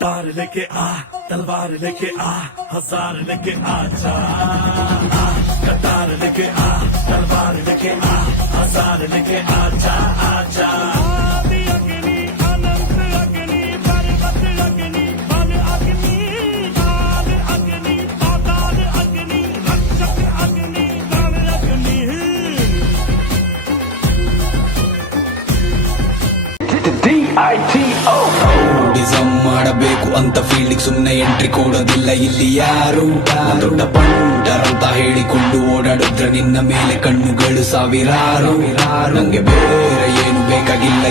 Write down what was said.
कटार लेके आ, तलवार लेके आ, हजार लेके आ जा। कटार लेके आ, तलवार लेके आ, हजार लेके आ जा, आ जा। आदि अग्नि अनंत अग्नि पर्वत अग्नि बल अग्नि काल अग्नि पाताल अग्नि रक्षक अग्नि गण अग्नि ಡಿಸಮ್ ಮಾಡಬೇಕು ಅಂತ ಫೀಲ್ಡಿಗೆ ಸುಮ್ನೆ ಎಂಟ್ರಿ ಕೊಡೋದಿಲ್ಲ ಇಲ್ಲಿ ಯಾರು ದೊಡ್ಡ ಪಂಡರಂತ ಹೇಳಿಕೊಂಡು ಓಡಾಡಿದ್ರೆ ನಿನ್ನ ಮೇಲೆ ಕಣ್ಣುಗಳು ಸಾವಿರಾರು ನಂಗೆ ಬೇರೆ ಏನು ಬೇಕಾಗಿಲ್ಲ